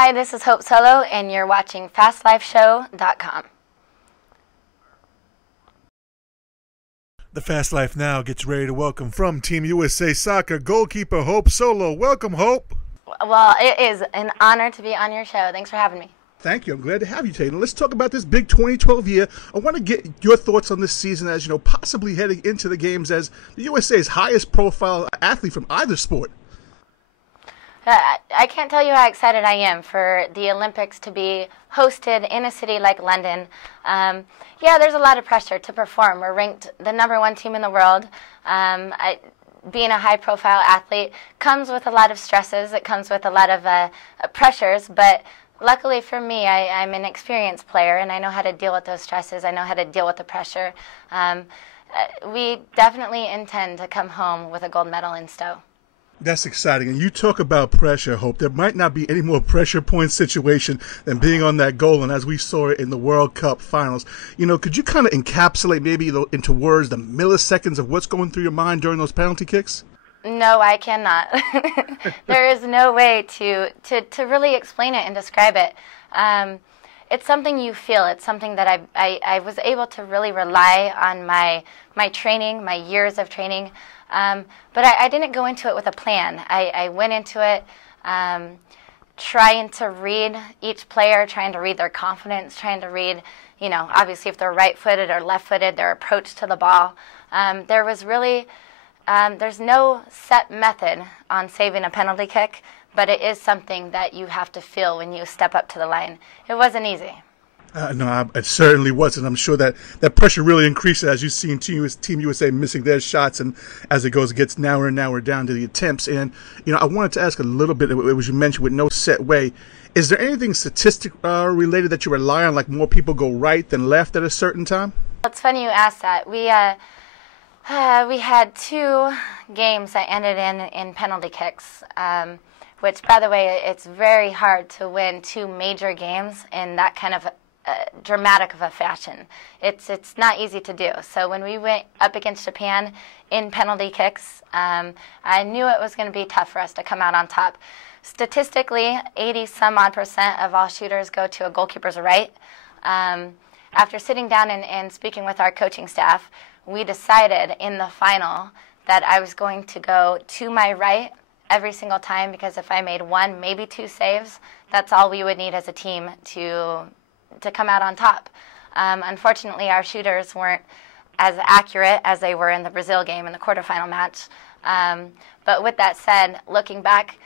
Hi, this is Hope Solo, and you're watching FastLifeShow.com. The Fast Life Now gets ready to welcome from Team USA Soccer goalkeeper Hope Solo. Welcome, Hope. Well, it is an honor to be on your show. Thanks for having me. Thank you. I'm glad to have you, Taylor. Let's talk about this big 2012 year. I want to get your thoughts on this season as, possibly heading into the games as the USA's highest profile athlete from either sport. I can't tell you how excited I am for the Olympics to be hosted in a city like London. There's a lot of pressure to perform. We're ranked the #1 team in the world. Being a high-profile athlete comes with a lot of stresses. It comes with a lot of pressures, but luckily for me, I'm an experienced player, and I know how to deal with those stresses. I know how to deal with the pressure. We definitely intend to come home with a gold medal in Stowe. That's exciting. And you talk about pressure, Hope. There might not be any more pressure point situation than being on that goal. And as we saw it in the World Cup finals, could you kind of encapsulate maybe into words the milliseconds of what's going through your mind during those penalty kicks? No, I cannot. There is no way to really explain it and describe it. It's something you feel. It's something that I was able to really rely on my training, my years of training. But I didn't go into it with a plan. I went into it trying to read each player, trying to read their confidence, trying to read, obviously if they're right-footed or left-footed, their approach to the ball. There was really, there's no set method on saving a penalty kick, but it is something that you have to feel when you step up to the line. It wasn't easy. No, it certainly wasn't. I'm sure that pressure really increases as you've seen Team USA missing their shots, and as it gets narrower and narrower down to the attempts. And, I wanted to ask a little bit, as you mentioned, with no set way, is there anything statistic related that you rely on, like more people go right than left at a certain time? It's funny you asked that. We had 2 games that ended in penalty kicks, which, by the way, it's very hard to win 2 major games in that kind of dramatic of a fashion. It's not easy to do. So when we went up against Japan in penalty kicks, I knew it was going to be tough for us to come out on top. Statistically, 80-some-odd% of all shooters go to a goalkeeper's right. After sitting down and speaking with our coaching staff, we decided in the final that I was going to go to my right every single time, because if I made 1, maybe 2 saves, that's all we would need as a team to come out on top. Unfortunately, our shooters weren't as accurate as they were in the Brazil game in the quarterfinal match. But with that said, looking back,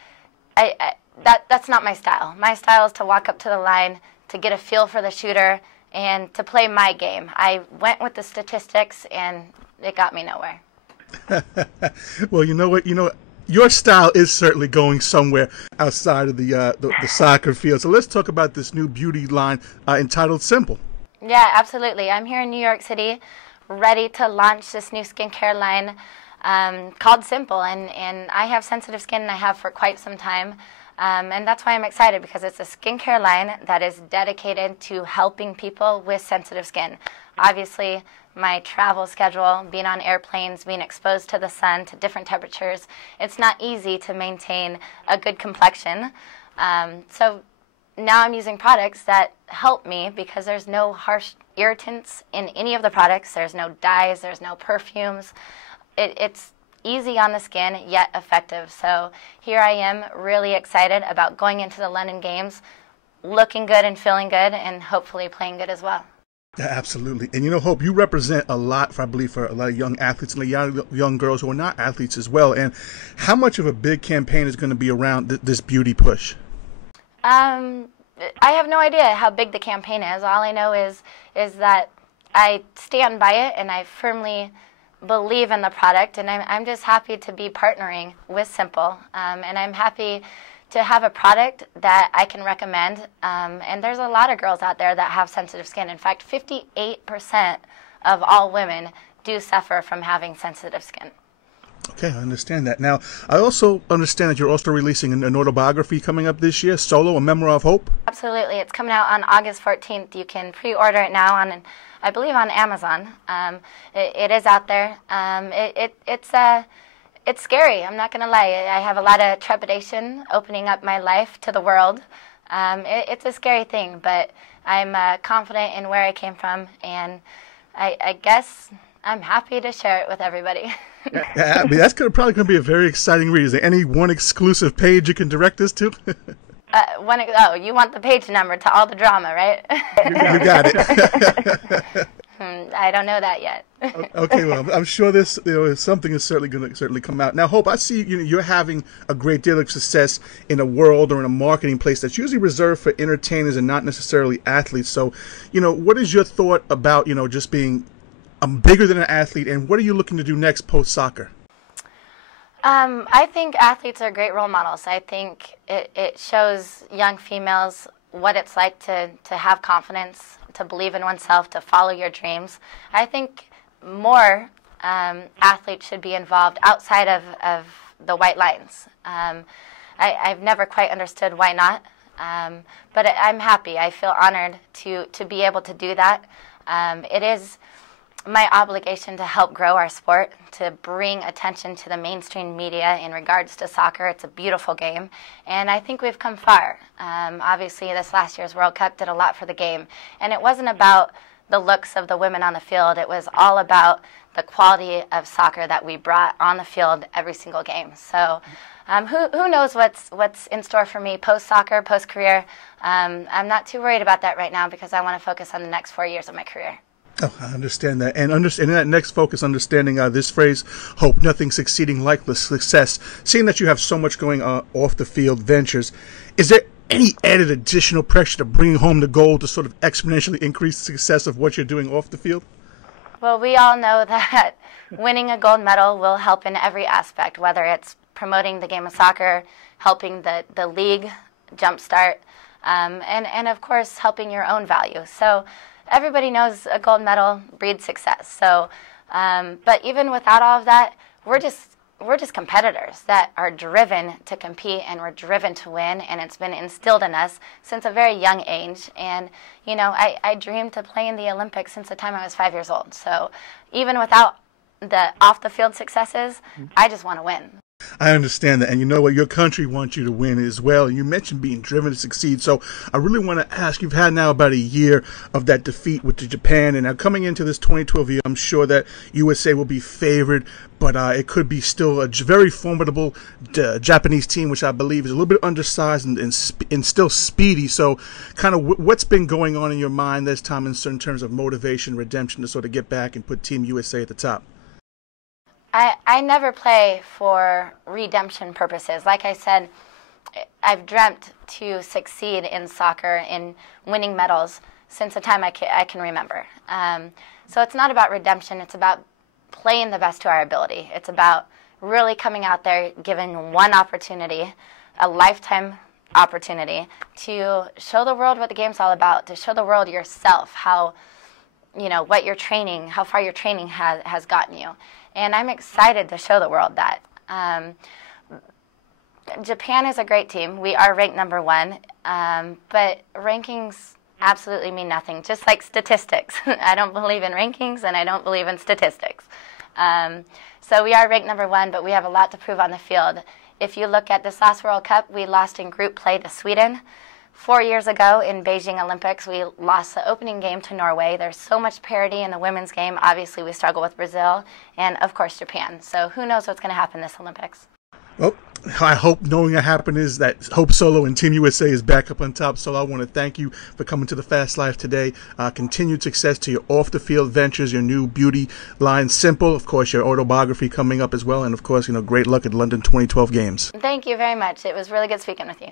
that's not my style. My style is to walk up to the line, to get a feel for the shooter, and to play my game. I went with the statistics, and it got me nowhere. Well, you know what? Your style is certainly going somewhere outside of the soccer field. So let's talk about this new beauty line entitled Simple. Yeah, absolutely. I'm here in New York City, ready to launch this new skincare line called Simple. And I have sensitive skin, and I have for quite some time. And that's why I'm excited, because it's a skincare line that is dedicated to helping people with sensitive skin. Obviously, my travel schedule, being on airplanes, being exposed to the sun, to different temperatures, it's not easy to maintain a good complexion. So now I'm using products that help me, because there's no harsh irritants in any of the products. There's no dyes, there's no perfumes. It's easy on the skin, yet effective. So here I am, really excited about going into the London Games, looking good and feeling good, and hopefully playing good as well. Yeah, absolutely. And Hope, you represent a lot, I believe, for a lot of young athletes and young girls who are not athletes as well. And how much of a big campaign is going to be around this beauty push? I have no idea how big the campaign is. All I know is that I stand by it, and I firmly believe in the product, and I'm just happy to be partnering with Simple, and I'm happy to have a product that I can recommend. And there's a lot of girls out there that have sensitive skin. In fact, 58% of all women do suffer from having sensitive skin. Okay, I understand that. Now, I also understand that you're also releasing an autobiography coming up this year, Solo, A Memoir of Hope. Absolutely. It's coming out on August 14th. You can pre-order it now on, I believe, on Amazon. It is out there. It's scary. I'm not going to lie. I have a lot of trepidation opening up my life to the world. It's a scary thing, but I'm confident in where I came from, and I guess I'm happy to share it with everybody. Yeah, I mean, that's probably going to be a very exciting read. Is there any one exclusive page you can direct us to? You want the page number to all the drama, right? You got it. I don't know that yet. Okay, well, I'm sure something is certainly going to come out. Now, Hope, I see you're having a great deal of success in a world or in a marketing place that's usually reserved for entertainers and not necessarily athletes. So, what is your thought about, just being bigger than an athlete, and what are you looking to do next post-soccer? I think athletes are great role models. I think it shows young females what it's like to have confidence, to believe in oneself, to follow your dreams. I think more athletes should be involved outside of the white lines. I've never quite understood why not, but I'm happy. I feel honored to be able to do that. It is my obligation to help grow our sport, to bring attention to the mainstream media in regards to soccer. It's a beautiful game, and I think we've come far. Obviously, this last year's World Cup did a lot for the game, and it wasn't about the looks of the women on the field. It was all about the quality of soccer that we brought on the field every single game. So who knows what's in store for me post-soccer, post-career. I'm not too worried about that right now because I want to focus on the next 4 years of my career. Oh, I understand that. And in that next focus, understanding this phrase, hope nothing succeeding like the success, seeing that you have so much going off the field ventures, is there any added additional pressure to bring home the goal to sort of exponentially increase the success of what you're doing off the field? Well, we all know that winning a gold medal will help in every aspect, whether it's promoting the game of soccer, helping the league jumpstart, and of course helping your own value. So everybody knows a gold medal breeds success. So, but even without all of that, we're just competitors that are driven to compete, and we're driven to win, and it's been instilled in us since a very young age. And I dreamed to play in the Olympics since the time I was 5 years old. So even without the off-the-field successes, I just want to win. I understand that, and you know what? Your country wants you to win as well. You mentioned being driven to succeed, so I really want to ask, you've had now about a year of that defeat with Japan, and now coming into this 2012 year, I'm sure that USA will be favored, but it could be still a very formidable Japanese team, which I believe is a little bit undersized and still speedy. So kind of what's been going on in your mind this time in terms of motivation, redemption, to sort of get back and put Team USA at the top? I never play for redemption purposes. Like I said, I've dreamt to succeed in soccer, in winning medals, since the time I can remember. So it's not about redemption. It's about playing the best to our ability. It's about really coming out there, given one opportunity, a lifetime opportunity, to show the world what the game's all about, to show the world yourself how, what your training, how far your training has gotten you. And I'm excited to show the world that. Japan is a great team. We are ranked #1, but rankings absolutely mean nothing, just like statistics. I don't believe in rankings, and I don't believe in statistics. So we are ranked #1, but we have a lot to prove on the field. If you look at this last World Cup, we lost in group play to Sweden. 4 years ago in Beijing Olympics, we lost the opening game to Norway. There's so much parity in the women's game. Obviously, we struggle with Brazil and, of course, Japan. So who knows what's going to happen this Olympics? Well, I hope knowing what happened is that Hope Solo and Team USA is back up on top. So I want to thank you for coming to the Fast Life today. Continued success to your off-the-field ventures, your new beauty line, Simple. Of course, your autobiography coming up as well. And, of course, great luck at London 2012 Games. Thank you very much. It was really good speaking with you.